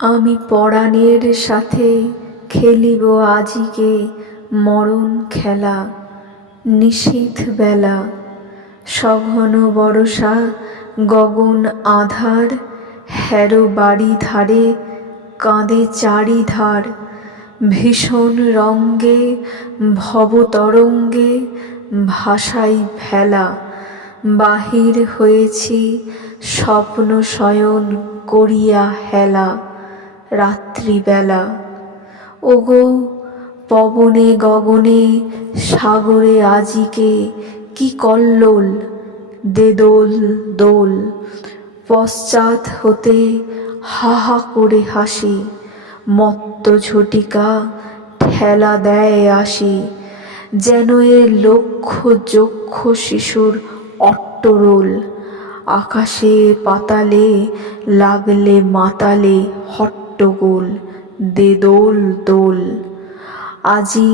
আমি পরাণের সাথে খেলিব আজিকে মরণ খেলা। নিশীথ বেলা, সঘন বরষা, গগন আঁধার, হ্যারো বাড়ি ধারে কাঁদে চারিধার। ভীষণ রঙ্গে ভবতরঙ্গে ভাসাই ভেলা। বাহির হয়েছি স্বপ্ন শয়ন করিয়া হেলা। রাত্রিবেলা, ওগো পবনে গগনে সাগরে আজিকে কি কল্লোল। দে দোল দোল, পশ্চাৎ হতে হা হা করে হাসি। মত্ত ঝটিকা ঠেলা দেয় আসি, যেন এ লক্ষ যক্ষ শিশুর অট্টরোল। আকাশে পাতালে লাগলে মাতালে হট্টগোল। দে দোল দোল, আজি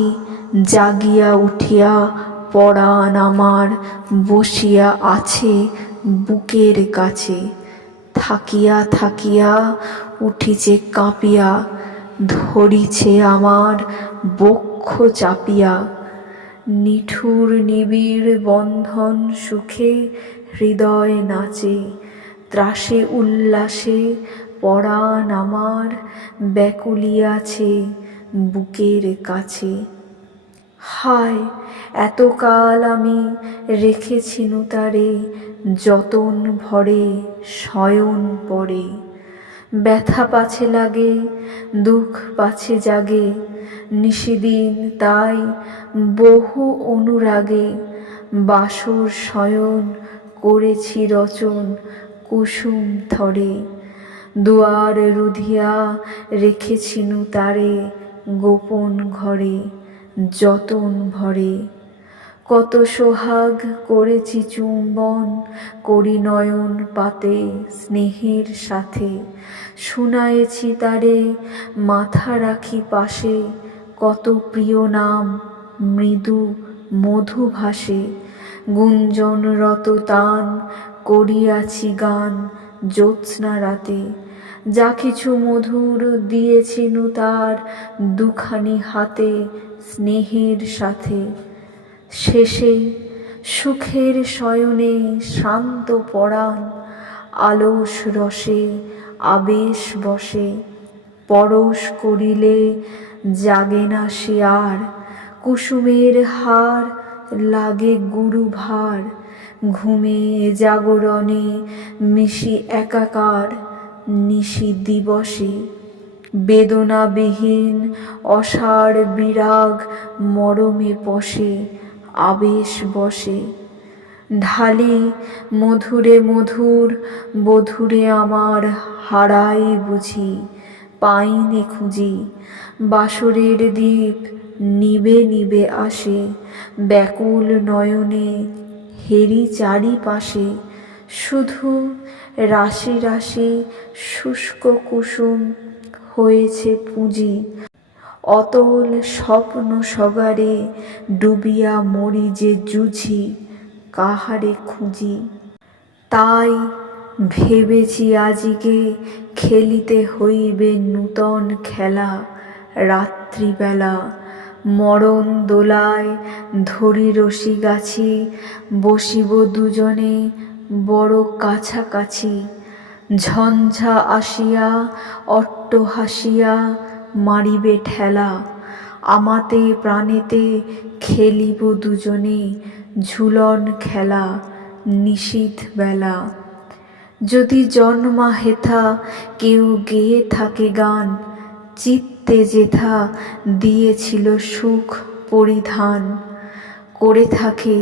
জাগিয়া উঠিয়া পরাণ আমার বসিয়া আছে বুকের কাছে। থাকিয়া থাকিয়া উঠিছে কাঁপিয়া, ধরিছে আমার বক্ষ চাপিয়া। নিঠুর নিবিড় বন্ধন সুখে হৃদয় নাচে। ত্রাসে উল্লাসে পরাণ আমার ব্যাকুলিয়াছে বুকের কাছে। হায়, এতকাল আমি রেখেছিনু তারে যতন ভরে শয়ন পরে। ব্যথা পাছে লাগে, দুঃখ পাছে জাগে, নিশিদিন তাই বহু অনুরাগে। বাসর শয়ন করেছি রচন কুসুম থরে। দুয়ার রুধিয়া রেখেছিনু তারে গোপন ঘরে যতন ভরে। কত সোহাগ করেছি চুম্বন করি নয়ন পাতে স্নেহের সাথে। শুনায়েছি তারে মাথা রাখি পাশে, কত প্রিয় নাম মৃদু মধু ভাসে। গুঞ্জনরত তান করিয়াছি গান জ্যোৎস্না রাতে। যা কিছু মধুর দিয়েছিনু তার দুখানি হাতে স্নেহের সাথে। শেষে সুখের শয়নে শ্রান্ত পরাণ আলস রসে আবেশ বসে। পরশ করিলে জাগে না সে আর, কুসুমের হার লাগে গুরু ভার। ঘুমে জাগরণে মিশি একাকার নিশি দিবসে। বেদনাবিহীন অসার বিরাগ মরমে পশে আবেশ বসে। ঢালি মধুরে মধুর বধুরে আমার হারাই বুঝি পাইনে খুঁজি। বাসরের দীপ নিবে নিবে আসে, ব্যাকুল নয়নে হেরি চারিপাশে। শুধু রাশি রাশি শুষ্ক কুসুম হয়েছে পুঁজি। অতল স্বপ্ন সগারে ডুবিয়া মরি যে জুঝি কাহারে খুঁজি। তাই ভেবেছি আজিকে খেলিতে হইবে নূতন খেলা। রাত্রিবেলা, মরণ দোলায় ধরি রশি গাছি, বসিব দুজনে বড় কাছাকাছি। ঝঞ্ঝা আসিয়া অট্ট হাসিয়া মারিবে ঠেলা। আমাতে প্রাণেতে খেলিব দুজনে ঝুলন খেলা। নিশীথ বেলা, যদি জন্মা হেথা কেউ গেয়ে থাকে গান, চিত্তে যেথা দিয়েছিল সুখ পরিধান। করে থাকে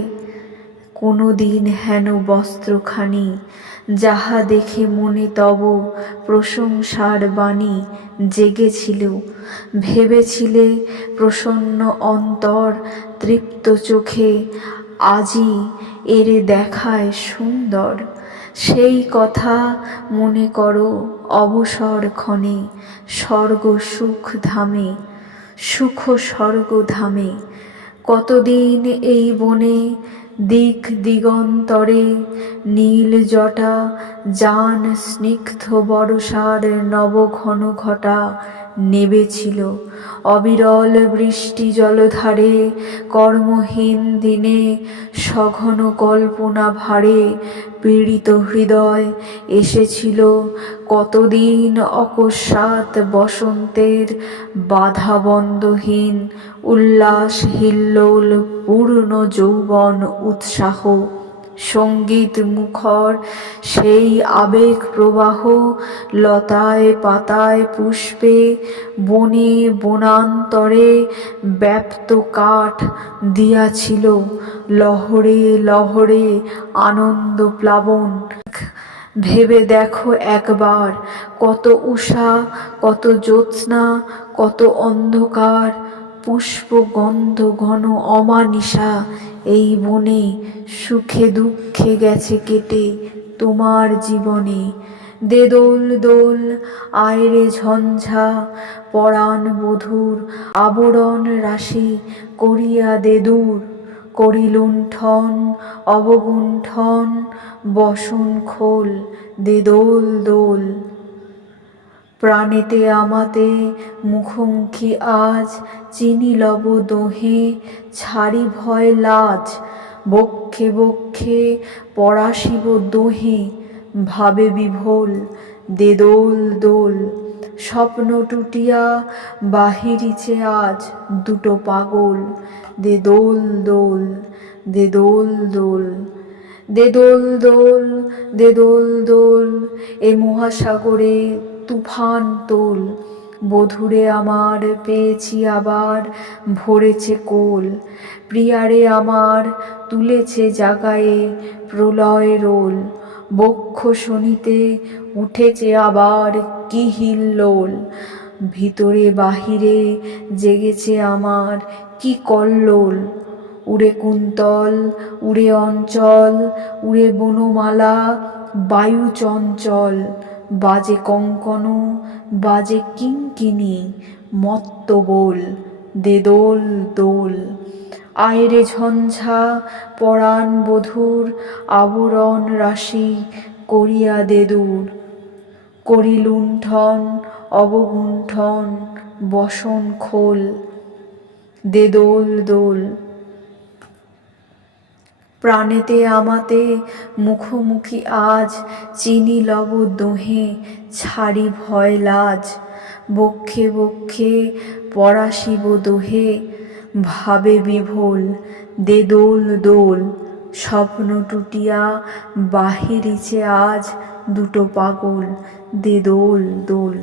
কোনো দিন হেন বস্ত্রখানি, যাহা দেখে মনে তব প্রশংসার বাণী জেগেছিল। ভেবেছিলে প্রসন্ন অন্তর তৃপ্ত চোখে, আজি এরে দেখায় সুন্দর। সেই কথা মনে করো অবসর ক্ষণে, স্বর্গ সুখ ধামে সুখ স্বর্গ ধামে। কতদিন এই বনে দিক দিগন্তরে নীল জটা যান স্নিগ্ধ বর্ষার নবঘন ঘটা নেবেছিল অবিরল বৃষ্টি জলধারে কর্মহীন দিনে সঘন কল্পনা ভারে পীড়িত হৃদয় এসেছিল কতদিন অকস্মাৎ বসন্তের বাধাবন্ধহীন উল্লাস হিল্লোল পূর্ণ যৌবন উৎসাহ সঙ্গীত মুখর সেই আবেগ প্রবাহ লতায় পাতায় পুষ্পে বনে বনান্তরে ব্যাপ্ত কাঠ দিয়াছিল লহরে লহরে আনন্দ প্লাবন। ভেবে দেখো একবার কত উষা কত জ্যোৎস্না কত অন্ধকার পুষ্প গন্ধ ঘন অমানিশা এই বনে সুখে দুঃখে গেছে কেটে তোমার জীবনে। দে দোল দোল আয়রে ঝঞ্ঝা পরাণ বধূর আবরণ রাশি করিয়া দে দূর করি লুণ্ঠন অবগুণ্ঠন বসন খোল দে দোল দোল। প্রাণেতে আমাতে মুখোমুখি আজ চিনি লব দোহে ছাড়ি ভয় লাজ বক্ষে বক্ষে পরাশিব দোহে ভাবে বিভোল দে দোল দোল। স্বপ্ন টুটিয়া বাহিরিছে আজ দুটো পাগল দে দোল দোল দে দোল দোল। দে দোল দোল দে দোল দোল এ মহাসাগরে তুফান তোল বধূরে আমার পেয়েছি আবার ভরেছে কোল প্রিয়ারে আমার তুলেছে জাগায়ে প্রলয় রোল বক্ষ শোনিতে উঠেছে আবার কি হিল্লোল ভিতরে বাহিরে জেগেছে আমার কি কল্লোল। উড়ে কুন্তল উড়ে অঞ্চল উড়ে বনমালা বায়ু চঞ্চল বাজে কঙ্কন বাজে কিঙ্কিনি মত্ত বোল দে দোল দোল। আয়রে ঝঞ্ঝা পরাণ বধূর আবরণ রাশি করিয়া দে দূর করি লুণ্ঠন অবগুণ্ঠন বসন খোল দে দোল দোল। প্রাণেতে আমাতে মুখোমুখি আজ চিনি লব দোহে ছাড়ি ভয় লাজ বক্ষে বক্ষে পরাশিব দোহে ভাবে বিভোল দে দোল দোল। স্বপ্ন টুটিয়া বাহিরিছে আজ দুটো পাগল দে দোল দোল।